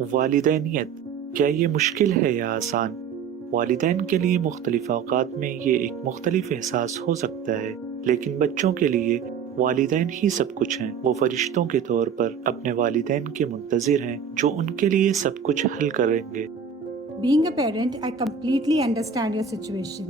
والدینیت، کیا یہ مشکل ہے یا آسان؟ والدین کے لیے مختلف اوقات میں یہ ایک مختلف احساس ہو سکتا ہے، لیکن بچوں کے لیے والدین ہی سب کچھ ہیں۔ وہ فرشتوں کے طور پر اپنے والدین کے منتظر ہیں جو ان کے لیے سب کچھ حل کریں گے۔ Being a parent, I completely understand your situation.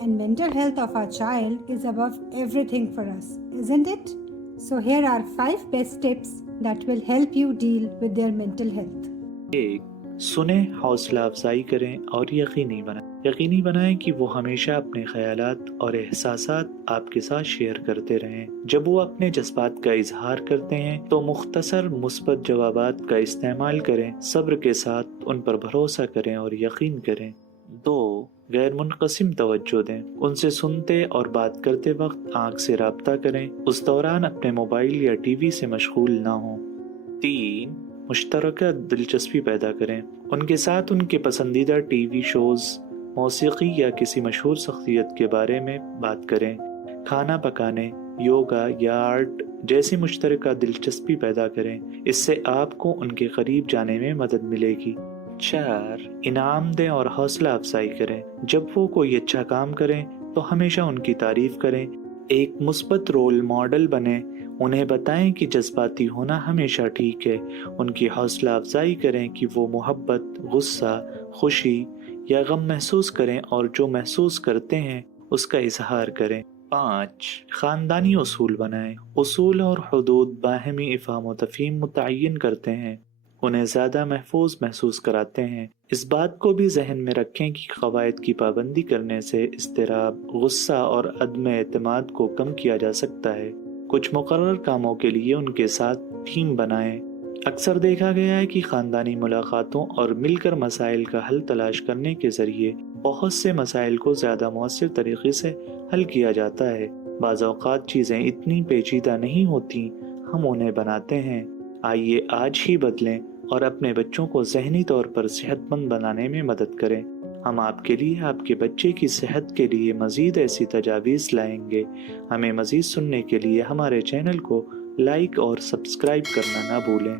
And mental health of our child is above everything for us, isn't it? So here are 5 best tips that will help you deal with their mental health. 1. سنیں، حوصلہ افزائی کریں اور یقینی بنائیں کہ وہ ہمیشہ اپنے خیالات اور احساسات آپ کے ساتھ شیئر کرتے رہیں۔ جب وہ اپنے جذبات کا اظہار کرتے ہیں تو مختصر مثبت جوابات کا استعمال کریں، صبر کے ساتھ ان پر بھروسہ کریں اور یقین کریں۔ 2. غیر منقسم توجہ دیں، ان سے سنتے اور بات کرتے وقت آنکھ سے رابطہ کریں، اس دوران اپنے موبائل یا ٹی وی سے مشغول نہ ہوں۔ 3. مشترکہ دلچسپی پیدا کریں، ان کے ساتھ ان کے پسندیدہ ٹی وی شوز، موسیقی یا کسی مشہور شخصیت کے بارے میں بات کریں۔ کھانا پکانے، یوگا یا آرٹ جیسی مشترکہ دلچسپی پیدا کریں، اس سے آپ کو ان کے قریب جانے میں مدد ملے گی۔ 4. انعام دیں اور حوصلہ افزائی کریں، جب وہ کوئی اچھا کام کریں تو ہمیشہ ان کی تعریف کریں، ایک مثبت رول ماڈل بنیں، انہیں بتائیں کہ جذباتی ہونا ہمیشہ ٹھیک ہے، ان کی حوصلہ افزائی کریں کہ وہ محبت، غصہ، خوشی یا غم محسوس کریں اور جو محسوس کرتے ہیں اس کا اظہار کریں۔ 5. خاندانی اصول بنائیں، اصول اور حدود باہمی افہام و تفہیم متعین کرتے ہیں، انہیں زیادہ محفوظ محسوس کراتے ہیں۔ اس بات کو بھی ذہن میں رکھیں کہ قواعد کی پابندی کرنے سے اضطراب، غصہ اور عدم اعتماد کو کم کیا جا سکتا ہے۔ کچھ مقرر کاموں کے لیے ان کے ساتھ ٹیم بنائیں۔ اکثر دیکھا گیا ہے کہ خاندانی ملاقاتوں اور مل کر مسائل کا حل تلاش کرنے کے ذریعے بہت سے مسائل کو زیادہ مؤثر طریقے سے حل کیا جاتا ہے۔ بعض اوقات چیزیں اتنی پیچیدہ نہیں ہوتی، ہم انہیں بناتے ہیں۔ آئیے آج ہی بدلیں اور اپنے بچوں کو ذہنی طور پر صحت مند بنانے میں مدد کریں۔ ہم آپ کے لیے، آپ کے بچے کی صحت کے لیے مزید ایسی تجاویز لائیں گے۔ ہمیں مزید سننے کے لیے ہمارے چینل کو لائک اور سبسکرائب کرنا نہ بھولیں۔